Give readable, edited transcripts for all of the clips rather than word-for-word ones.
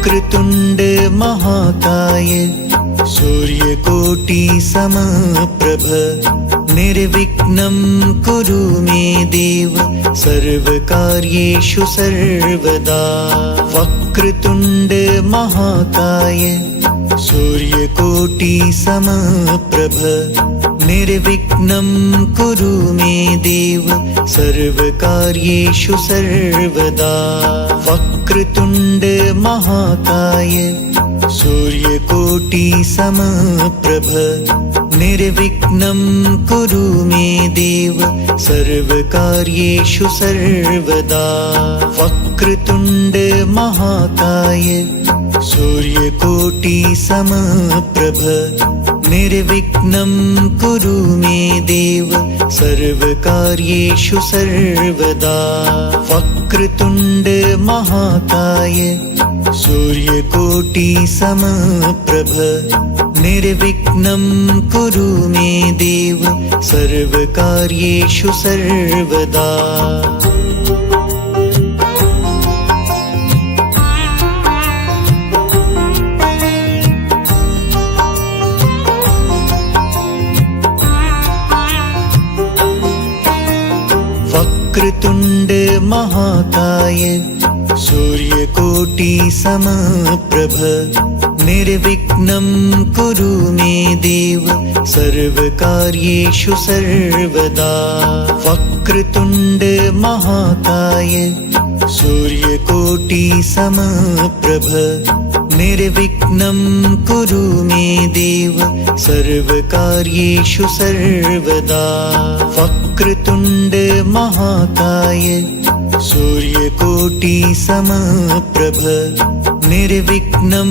वक्रतुंड महाकाय सूर्यकोटि समप्रभ निर्विघ्नं कुरु मे देव सर्वकार्येषु सर्वदा। वक्रतुंड महाकाय सूर्यकोटि समप्रभ निर्विघ्नं कुरु मे देव सर्वकार्येषु सर्वदा। वक्रतुंड महाकाय सूर्यकोटि समप्रभ निर्विघ्नं कुरु मे देव सर्वकार्येषु सर्वदा। वक्रतुंड महाकाय सूर्यकोटि समप्रभ निर्विघ्नं कुरु मे देव सर्वकार्येषु सर्वदा। वक्रतुंड महाकाय सूर्यकोटि समप्रभ निर्विघ्नं कुरु मे देव सर्वकार्येषु सर्वदा। वक्रतुंड महाकाय सूर्यकोटि समप्रभ निर्विघ्नं कुरु मे देव सर्वकार्येषु सर्वदा। वक्रतुंड महाकाय सूर्यकोटि समप्रभ निर्विघ्नं कुरु मे देव सर्वकार्येषु सर्वदा। वक्रतुंड महाकाय सूर्यकोटि समप्रभ निर्विघ्नं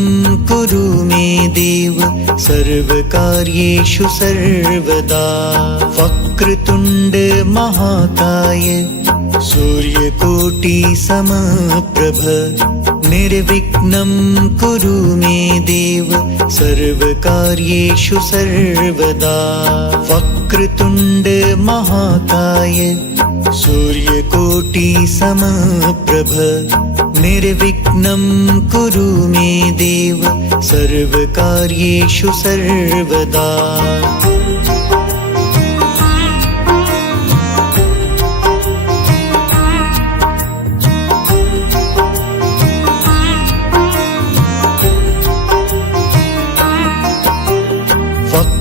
कुरु मे देव सर्वकार्येषु सर्वदा। वक्रतुंड महाकाय सूर्यकोटि समप्रभ निर्विघ्नं कुरु मे देव सर्वकार्येषु सर्वदा। वक्रतुंड महाकाय सूर्यकोटि समप्रभ निर्विघ्नं कुरु मे देव सर्वकार्येषु सर्वदा।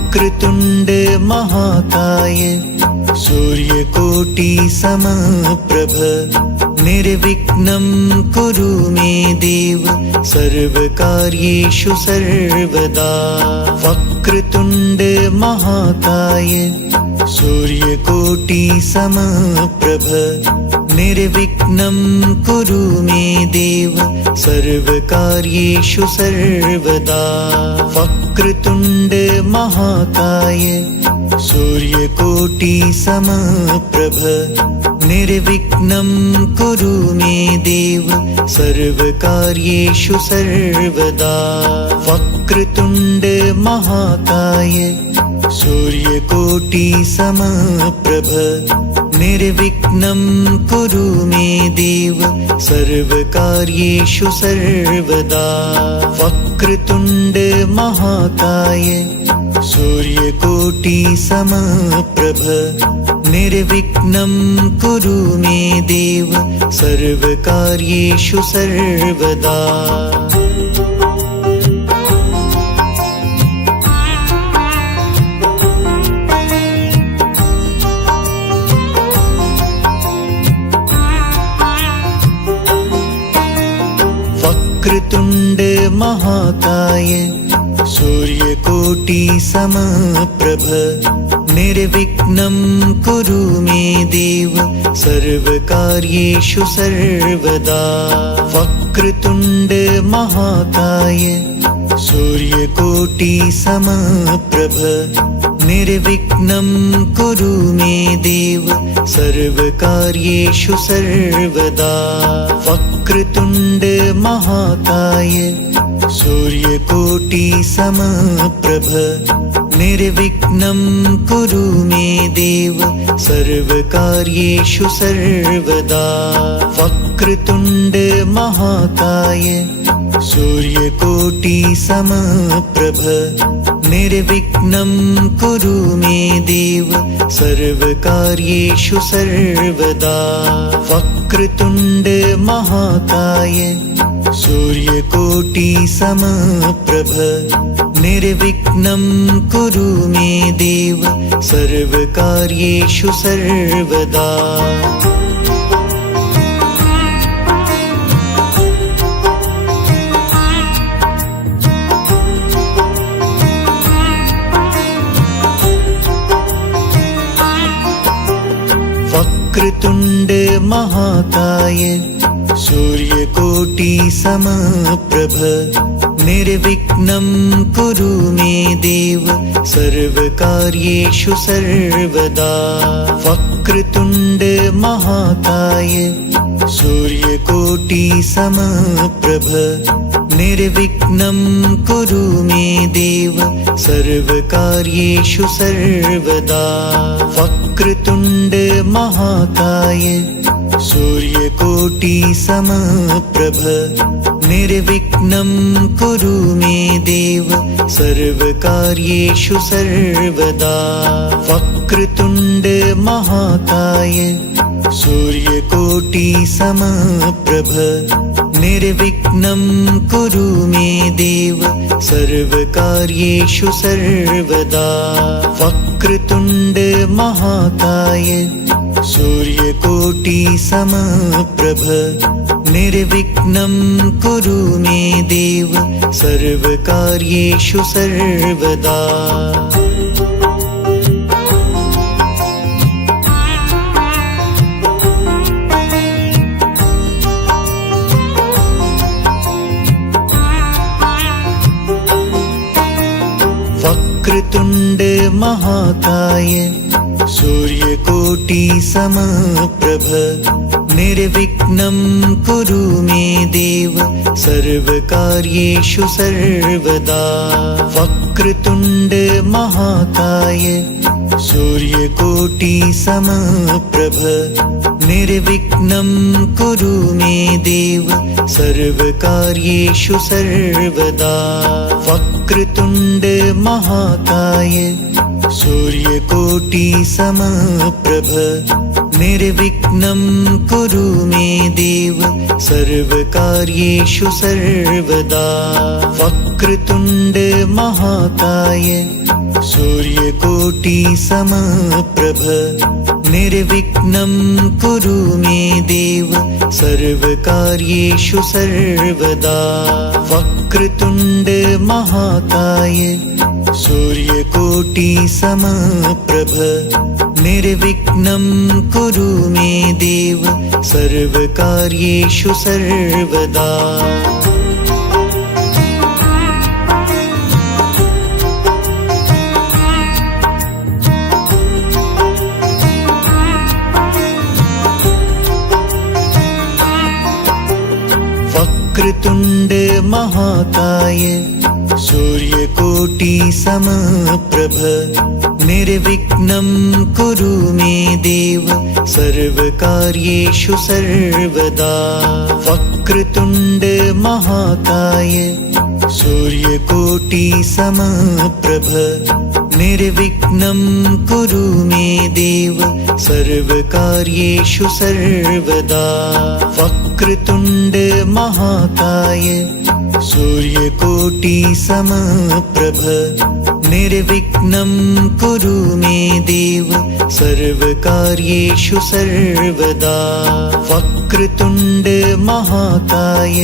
वक्रतुंड महाकाय सूर्यकोटि समप्रभ निर्विघ्नं कुरु मे देव सर्वकार्येषु सर्वदा। वक्रतुंड महाकाय सूर्यकोटि समप्रभ निर्विघ्नं कुरु मे देव सर्वकार्येषु सर्वदा। वक्रतुंड महाकाय सूर्यकोटि समप्रभ निर्विघ्नं कुरु मे देव सर्वकार्येषु सर्वदा। वक्रतुंड महाकाय सूर्यकोटि समप्रभ निर्विघ्नं कुरु मे देव सर्वकार्येषु सर्वदा। वक्रतुंड महाकाय सूर्यकोटि समप्रभ निर्विघ्नं कुरु मे देव सर्वकार्येषु सर्वदा। वक्रतुंड महाकाय सूर्यकोटि समप्रभ निर्विघ्नं कुरु मे देव सर्वकार्येषु सर्वदा। वक्रतुंड महाकाय सूर्यकोटि समप्रभ निर्विघ्नं कुरु मे देव सर्वकार्येषु सर्वदा। वक्रतुंड महाकाय सूर्यकोटि समप्रभ निर्विघ्नं कुरु मे देव सर्वकार्येषु सर्वदा। वक्रतुंड महाकाय सूर्यकोटि समप्रभ निर्विघ्नं कुरु मे देव सर्वकार्येषु सर्वदा। वक्रतुण्ड महाकाय सूर्यकोटि समप्रभ निर्विघ्नं कुरु मे देव सर्वकार्येषु सर्वदा। वक्रतुण्ड महाकाय सूर्यकोटि समप्रभ निर्विघ्नं कुरु मे देव सर्वकार्येषु सर्वदा। वक्रतुण्ड महाकाय सूर्यकोटि समप्रभ निर्विघ्नं कुरु मे देव सर्वकार्येषु सर्वदा। वक्रतुण्ड महाकाय सूर्यकोटि समप्रभ निर्विघ्नं कुरु मे देव सर्वकार्येषु सर्वदा। वक्रतुण्ड महाकाय सूर्यकोटि समप्रभ निर्विघ्नं कुरु मे देव सर्वकार्येषु सर्वदा। वक्रतुण्ड महाकाय सूर्यकोटि समप्रभ निर्विघ्नं कुरु मे देव सर्वकार्येषु सर्वदा। वक्रतुण्ड महाकाय सूर्यकोटि समप्रभ निर्विघ्नं कुरु मे देव सर्वकार्येषु सर्वदा। वक्रतुण्ड महाकाय सूर्यकोटि समप्रभ निर्विघ्नं कुरु मे देव सर्वकार्येषु सर्वदा। वक्रतुण्ड महाकाय सूर्यकोटि समप्रभ निर्विघ्नं कुरु मे देव सर्वकार्येषु सर्वदा। वक्रतुण्ड महाकाय सूर्यकोटि समप्रभ निर्विघ्नं कुरु मे देव सर्वकार्येषु सर्वदा। वक्रतुण्ड महाकाय सूर्यकोटि समप्रभ निर्विघ्नं कुरु मे देव सर्वकार्येषु सर्वदा। वक्रतुण्ड महाकाय सूर्यकोटि समप्रभ निर्विघ्नं कुरु मे देव सर्वकार्येषु सर्वदा। वक्रतुण्ड महाकाय सूर्यकोटि समप्रभ निर्विघ्नं कुरु मे देव सर्वकार्येषु सर्वदा। वक्रतुण्ड महाकाय सूर्यकोटि समप्रभ निर्विघ्नं कुरु मे देव सर्वकार्येषु सर्वदा। वक्रतुण्ड महाकाय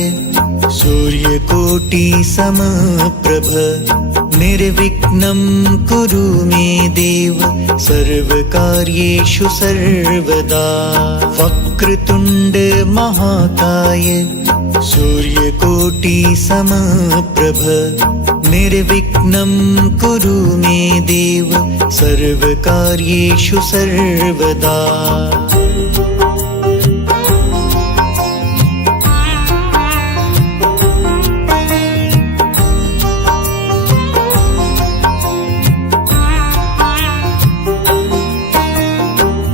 सूर्यकोटि समप्रभ निर्विघ्नं कुरु मे देव सर्वकार्येषु सर्वदा। वक्रतुण्ड महाकाय सूर्यकोटि समप्रभ निर्विघ्नं कुरु मे देव सर्वकार्येषु सर्वदा।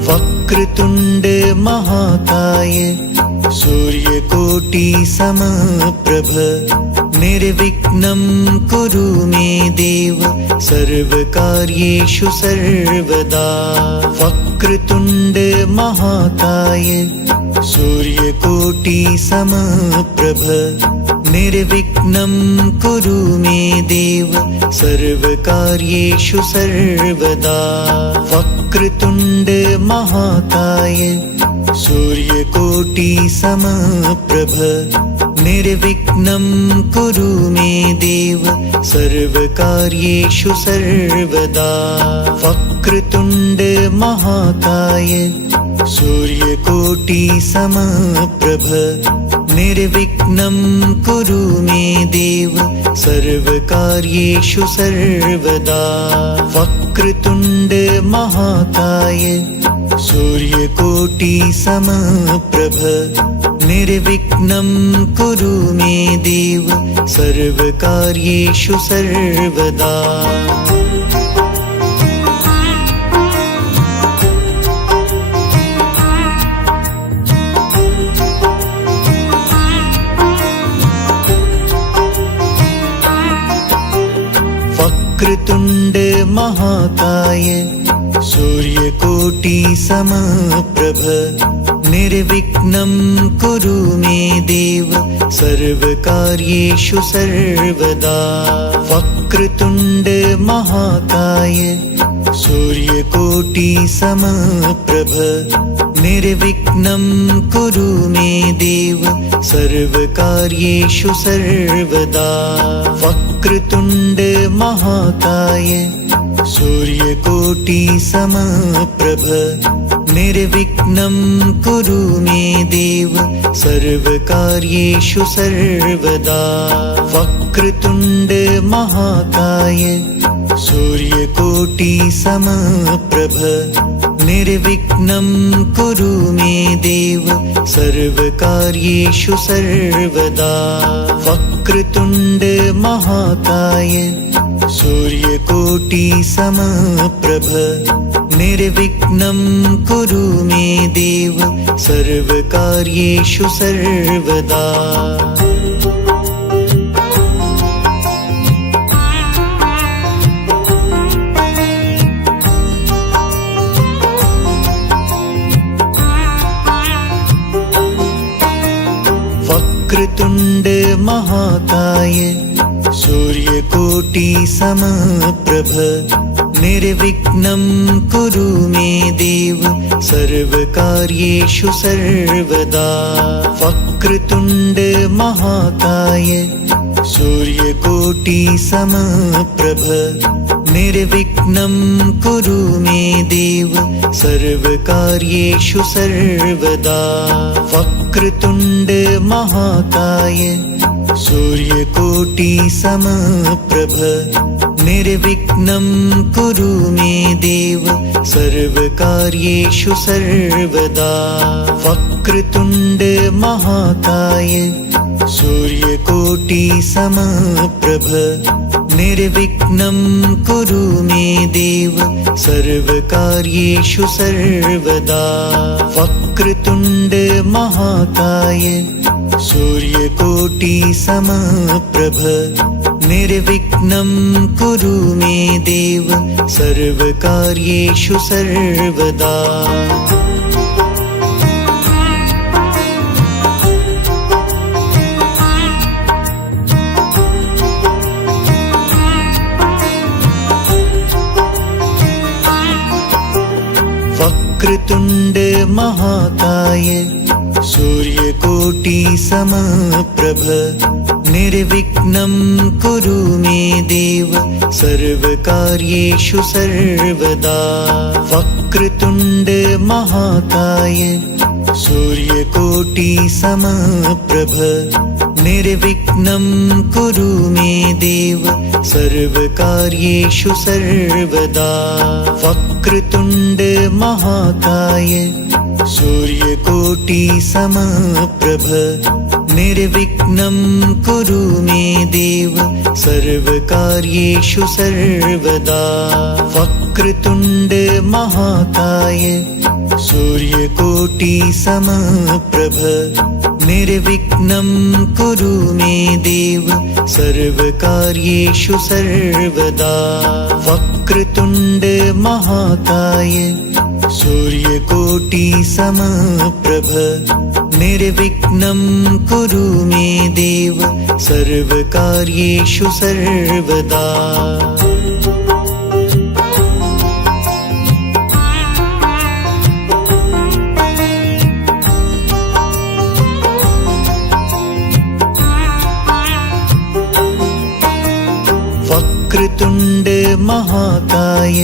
वक्रतुण्ड महाकाय सूर्यकोटि सूर्यकोटि समप्रभ निर्विघ्नं कुरु मे देव सर्वकार्येषु सर्वदा। वक्रतुण्ड महाकाय सूर्यकोटि समप्रभ निर्विघ्नं कुरु मे देव सर्वकार्येषु सर्वदा। वक्रतुण्ड महाकाय सूर्यकोटि समप्रभ निर्विघ्नं कुरु मे देव सर्वकार्येषु सर्वदा। वक्रतुण्ड महाकाय सूर्यकोटि समप्रभ निर्विघ्नं कुरु मे देव सर्वकार्येषु सर्वदा। वक्रतुण्ड महाकाय सूर्यकोटि समप्रभ निर्विघ्नं कुरु मे देव सर्वकार्येषु सर्वदा। वक्रतुण्ड महाकाय सूर्यकोटि समप्रभ निर्विघ्नं कुरु मे देव सर्वकार्येषु सर्वदा। वक्रतुण्ड महाकाय सूर्यकोटि समप्रभ निर्विघ्नं कुरु मे देव सर्वकार्येषु सर्वदा। वक्रतुण्ड महाकाय सूर्यकोटि समप्रभ निर्विघ्नं कुरु मे देव सर्वकार्येषु सर्वदा। वक्रतुण्ड महाकाय सूर्यकोटि समप्रभ निर्विघ्नं कुरु मे देव सर्वकार्येषु सर्वदा। वक्रतुण्ड महाकाय सूर्यकोटि समप्रभ निर्विघ्नं कुरु मे देव सर्वकार्येषु सर्वदा। वक्रतुण्ड महाकाय सूर्यकोटि समप्रभ निर्विघ्नं कुरु मे देव सर्वकार्येषु सर्वदा। वक्रतुण्ड महाकाय सूर्यकोटि समप्रभ निर्विघ्नं कुरु मे देव सर्वकार्येषु सर्वदा। वक्रतुण्ड महाकाय सूर्यकोटि समप्रभ निर्विघ्नं कुरु मे देव सर्वकार्येषु सर्वदा। वक्रतुण्ड महाकाय सूर्यकोटि समप्रभ निर्विघ्नं कुरु मे देव सर्वकार्येषु सर्वदा। वक्रतुण्ड महाकाय सूर्यकोटि समप्रभ निर्विघ्नं कुरु मे देव सर्वकार्येषु सर्वदा। वक्रतुण्ड महाकाय सूर्यकोटि समप्रभ निर्विघ्नं कुरु मे देव सर्वकार्येषु सर्वदा। वक्रतुण्ड महाकाय सूर्यकोटि समप्रभ निर्विघ्नं कुरु मे देव सर्वकार्येषु सर्वदा। वक्रतुण्ड महाकाय सूर्यकोटि समप्रभ निर्विघ्नं कुरु मे देव सर्वकार्येषु सर्वदा। वक्रतुण्ड महाकाय सूर्यकोटि समप्रभ निर्विघ्नं कुरु मे देव सर्वकार्येषु सर्वदा। वक्रतुण्ड महाकाय सूर्यकोटि समप्रभ निर्विघ्नं कुरु मे देव सर्वकार्येषु सर्वदा। वक्रतुण्ड महाकाय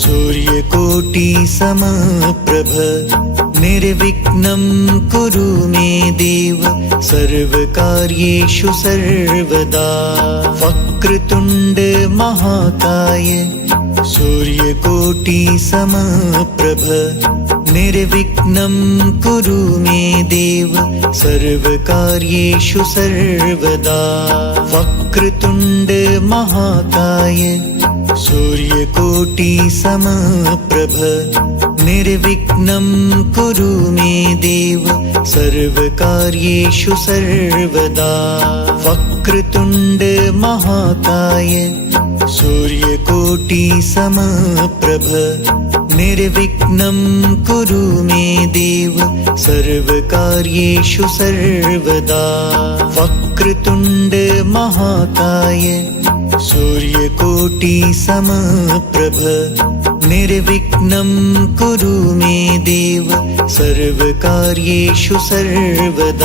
सूर्यकोटि समप्रभ निर्विघ्नं कुरु मे देव सर्वकार्येषु सर्वदा। वक्रतुण्ड महाकाय सूर्यकोटि समप्रभ निर्विघ्नं कुरु मे देव सर्वकार्येषु सर्वदा। वक्रतुण्ड महाकाय सूर्यकोटि समप्रभ निर्विघ्नं कुरु मे देव सर्वकार्येषु सर्वदा। वक्रतुण्ड महाकाय सूर्यकोटि समप्रभ निर्विघ्नं कुरु मे देव सर्वकार्येषु सर्वदा। वक्रतुण्ड महाकाय सूर्यकोटि समप्रभ निर्विघ्नं कुरु मे देव सर्वकार्येषु सर्वदा।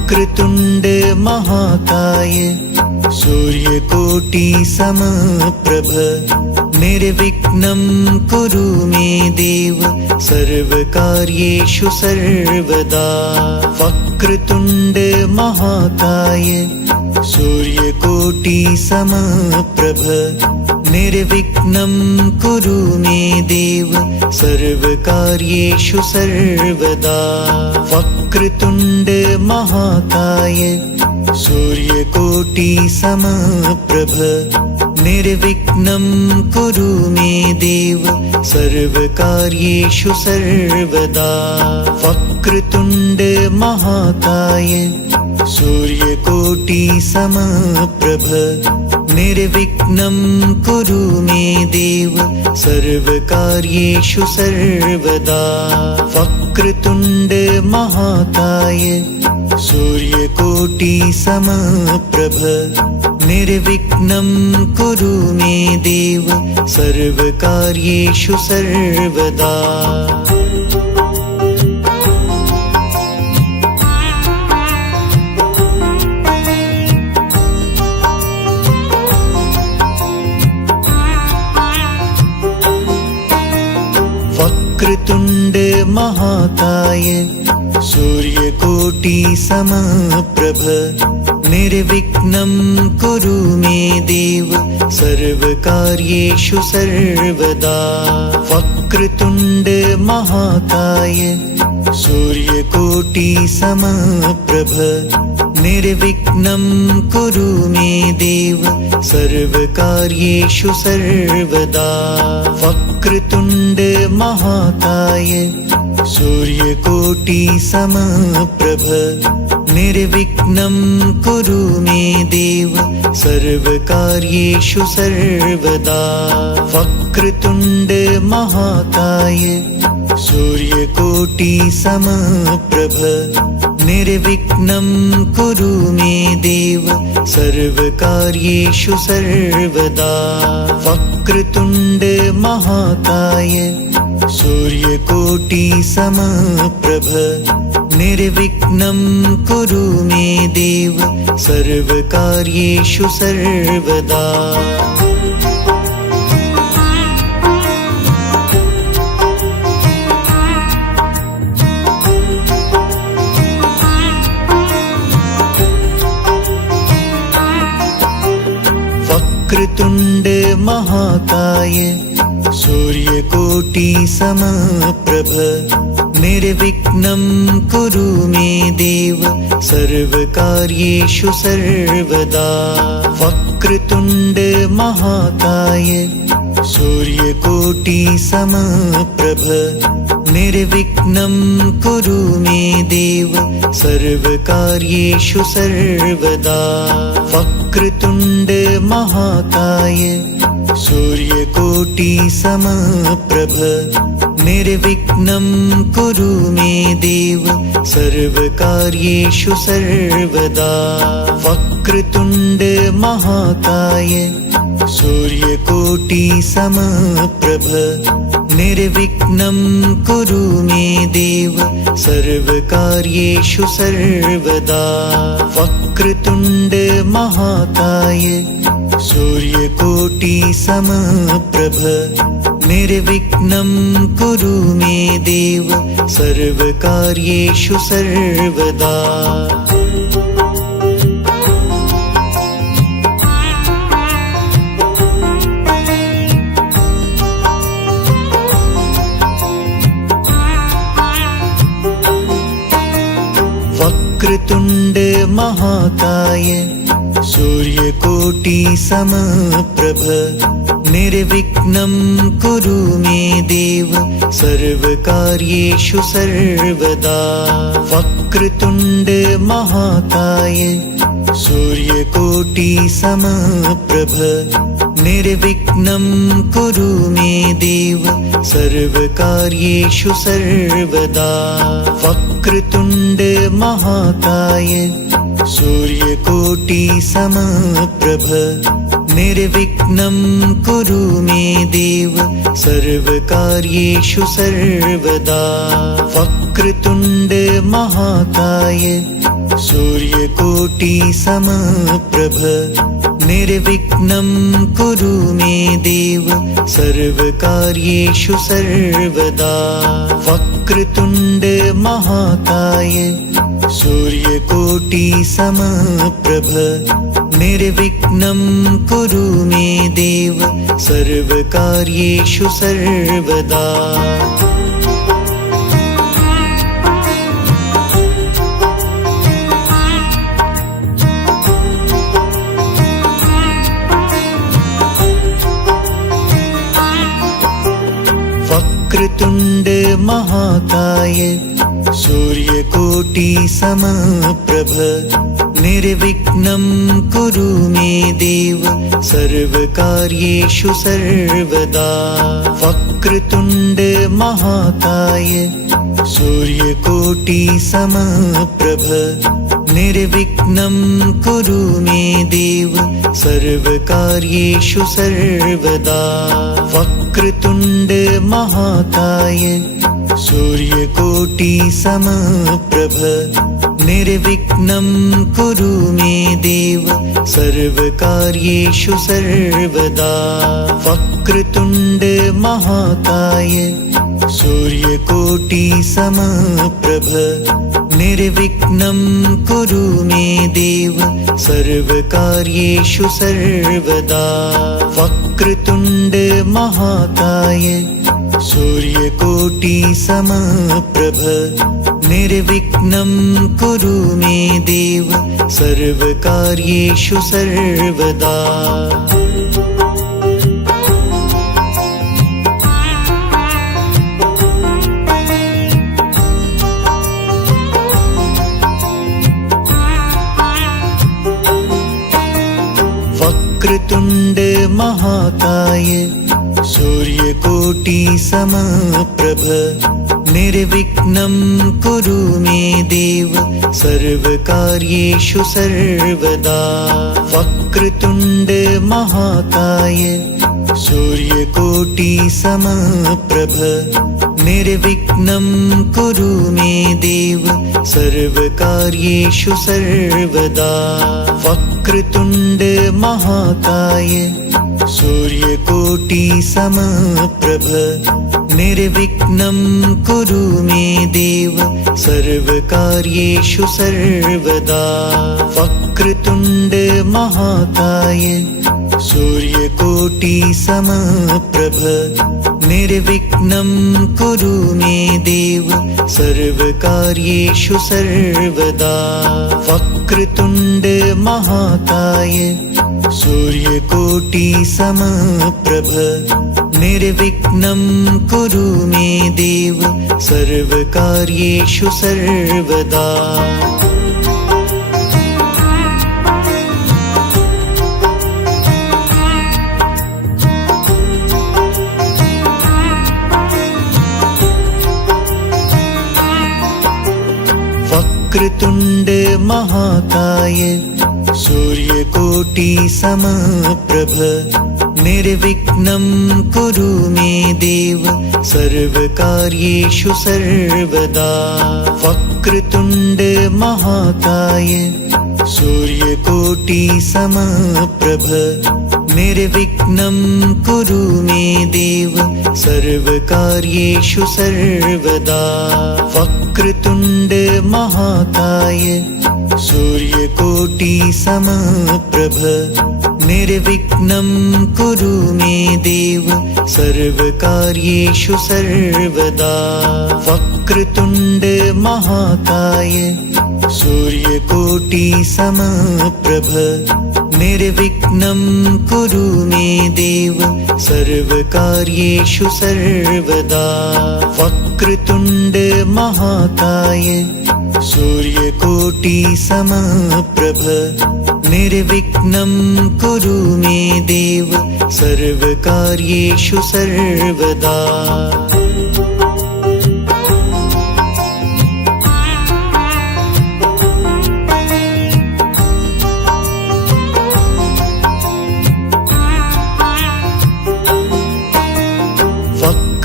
वक्रतुण्ड महाकाय सूर्यकोटि समप्रभ निर्विघ्नं कुरु मे देव सर्वकार्येषु सर्वदा। वक्रतुण्ड महाकाय सूर्यकोटि समप्रभ निर्विघ्नं कुरु मे देव सर्वकार्येषु सर्वदा। वक्रतुण्ड महाकाय सूर्यकोटि समप्रभ निर्विघ्नं कुरु मे देव सर्वकार्येषु सर्वदा। वक्रतुण्ड महाकाय सूर्यकोटि समप्रभ निर्विघ्नं कुरु मे देव सर्वकार्येषु सर्वदा। वक्रतुण्ड महाकाय सूर्यकोटि समप्रभ निर्विघ्नं कुरु मे देव सर्वकार्येषु सर्वदा। वक्रतुण्ड महाकाय सूर्यकोटि समप्रभ निर्विघ्नं कुरु मे देव सर्वकार्येषु सर्वदा। वक्रतुण्ड महाकाय सूर्यकोटि समप्रभ निर्विघ्नं कुरु मे देव सर्वकार्येषु सर्वदा। वक्रतुण्ड महाकाय सूर्यकोटि समप्रभ निर्विघ्नं कुरु मे देव सर्वकार्येषु सर्वदा। वक्रतुण्ड महाकाय सूर्यकोटि समप्रभ निर्विघ्नं कुरु मे देव सर्वकार्येषु सर्वदा। वक्रतुण्ड महाकाय सूर्यकोटि समप्रभ निर्विघ्नं कुरु मे देव सर्वकार्येषु सर्वदा। वक्रतुण्ड महाकाय सूर्यकोटि समप्रभ निर्विघ्नं कुरु मे देव सर्वकार्येषु सर्वदा। वक्रतुण्ड महाकाय सूर्यकोटि समप्रभ निर्विघ्नं कुरु मे देव सर्वकार्येषु सर्वदा। वक्रतुण्ड महाकाय सूर्यकोटि समप्रभ निर्विघ्नं कुरु मे देव सर्वकार्येषु सर्वदा। वक्रतुण्ड महाकाय सूर्यकोटि समप्रभ निर्विघ्नं कुरु मे देव सर्वकार्येषु सर्वदा। वक्रतुण्ड महाकाय सूर्यकोटि समप्रभ निर्विघ्नं कुरु मे देव सर्वकार्येषु सर्वदा। वक्रतुण्ड महाकाय सूर्यकोटि समप्रभ निर्विघ्नं कुरु मे देव सर्वकार्येषु सर्वदा। वक्रतुण्ड महाकाय सूर्यकोटि समप्रभ निर्विघ्नं कुरु मे देव सर्वकार्येषु सर्वदा। वक्रतुण्ड महाकाय सूर्यकोटि समप्रभ निर्विघ्नं कुरु मे देव सर्वकार्येषु सर्वदा। वक्रतुण्ड महाकाय सूर्यकोटि समप्रभ निर्विघ्नं कुरु मे देव सर्वकार्येषु सर्वदा। वक्रतुण्ड महाकाय सूर्यकोटि समप्रभ निर्विघ्नं कुरु मे देव सर्वकार्येषु सर्वदा। वक्रतुण्ड महाकाय सूर्यकोटि समप्रभ निर्विघ्नं कुरु मे देव सर्वकार्येषु सर्वदा। वक्रतुण्ड महाकाय सूर्यकोटि समप्रभ निर्विघ्नं कुरु मे देव सर्वकार्येषु सर्वदा। वक्रतुण्ड महाकाय सूर्यकोटि समप्रभ निर्विघ्नं कुरु मे देव सर्वकार्येषु सर्वदा। वक्रतुण्ड महाकाय सूर्यकोटि समप्रभ निर्विघ्नं कुरु मे देव सर्वकार्येषु सर्वदा। वक्रतुण्ड महाकाय सूर्यकोटि समप्रभ निर्विघ्नं कुरु मे देव सर्वकार्येषु सर्वदा। वक्रतुण्ड महाकाय सूर्यकोटि समप्रभ निर्विघ्नं कुरु मे देव सर्वकार्येषु सर्वदा। वक्रतुण्ड महाकाय सूर्यकोटि समप्रभ निर्विघ्नं कुरु मे देव सर्वकार्येषु सर्वदा। वक्रतुण्ड महाकाय सूर्यकोटि समप्रभ निर्विघ्नं कुरु मे देव सर्वकार्येषु सर्वदा वक्रतुण्ड महाकाय सूर्यकोटि समप्रभ निर्विघ्नं कुरु मे देव सर्वकार्येषु सर्वदा वक्रतुण्ड महाकाय सूर्यकोटि समप्रभ निर्विघ्नं कुरु मे देव सर्वकार्येषु सर्वदा वक्रतुण्ड महाकाय सूर्यकोटि समप्रभ निर्विघ्नं कुरु मे देव सर्वकार्येषु सर्वदा वक्रतुण्ड महाकाय सूर्यकोटि समप्रभ निर्विघ्नं कुरु मे देव सर्वकार्येषु सर्वदा वक्रतुण्ड महाकाय सूर्यकोटि समप्रभ निर्विघ्नं कुरु मे देव सर्वकार्येषु सर्वदा वक्रतुण्ड महाकाय सूर्यकोटि समप्रभ निर्विघ्नं कुरु मे देव सर्वकार्येषु सर्वदा वक्रतुण्ड महाकाय सूर्यकोटि समप्रभ निर्विघ्नं कुरु मे देव सर्वकार्येषु सर्वदा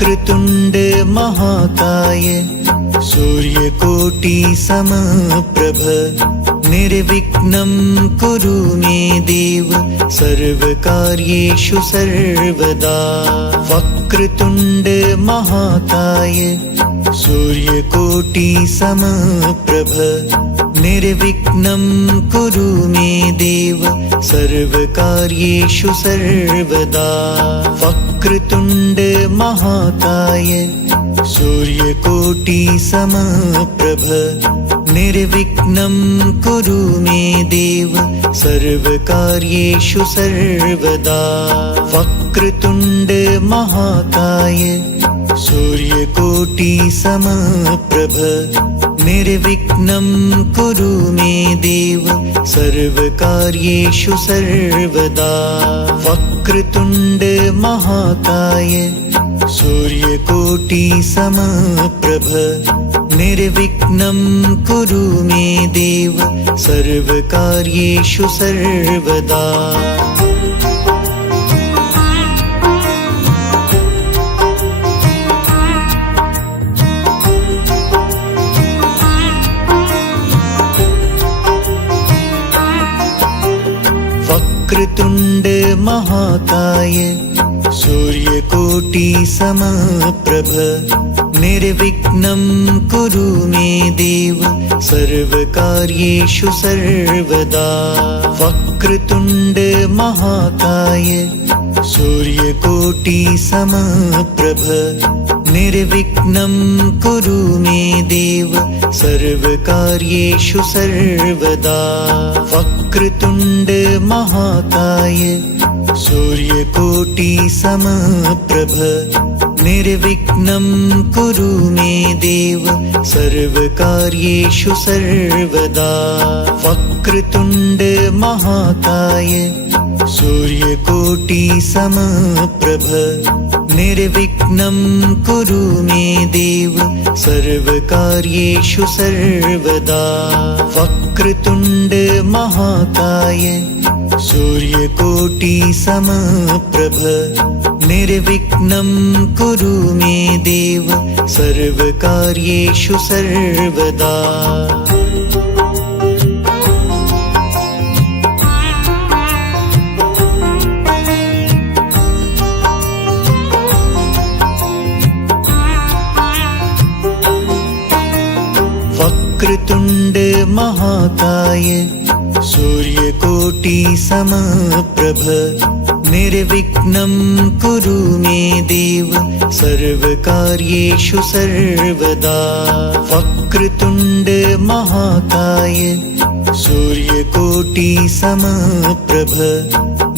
वक्रतुण्ड महाकाय सूर्यकोटि समप्रभ निर्विघ्नं कुरु मे देव सर्वकार्येषु सर्वदा वक्रतुण्ड महाकाय सूर्यकोटि समप्रभ निर्विघ्नं कुरु मे देव सर्वकार्येषु सर्वदा वक्रतुण्ड महाकाय सूर्यकोटि समप्रभ निर्विघ्नं कुरु मे देव सर्वकार्येषु सर्वदा वक्रतुण्ड महाकाय सूर्यकोटि समप्रभ निर्विघ्नं कुरु मे देव सर्वकार्येषु सर्वदा वक्रतुण्ड महाकाय सूर्यकोटि समप्रभ निर्विघ्नं कुरु मे देव सर्वकार्येषु सर्वदा वक्रतुण्ड महाकाय सूर्यकोटि समप्रभ निर्विघ्नं कुरु मे देव सर्वकार्येषु सर्वदा वक्रतुण्ड महाकाय सूर्यकोटि समप्रभ निर्विघ्नं कुरु मे देव सर्वकार्येषु सर्वदा वक्रतुण्ड महाकाय सूर्यकोटि समप्रभ निर्विघ्नं कुरु मे देव सर्वकार्येषु सर्वदा वक्रतुण्ड महाकाय सूर्यकोटि समप्रभ निर्विघ्नं कुरु मे देव सर्वकार्येषु सर्वदा वक्रतुण्ड महाकाय सूर्यकोटि समप्रभ निर्विघ्नं कुरु मे देव सर्वकार्येषु सर्वदा महाकाय सूर्यकोटि समप्रभ निर्विघ्नं कुरु मे देव सर्वकार्येषु सर्वदा। वक्रतुण्ड महाकाय सूर्यकोटि समप्रभ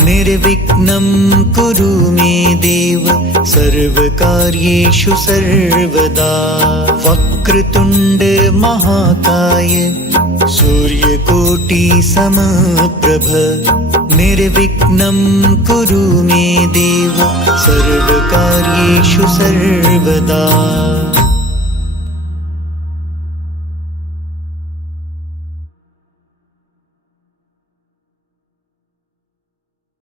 निर्विघ्नं कुरु मे देव सर्वकार्येषु सर्वदा। वक्रतुण्ड महाकाय सूर्यकोटि समप्रभ निर्विघ्नं कुरु मे देव सर्वकार्येषु सर्वदा।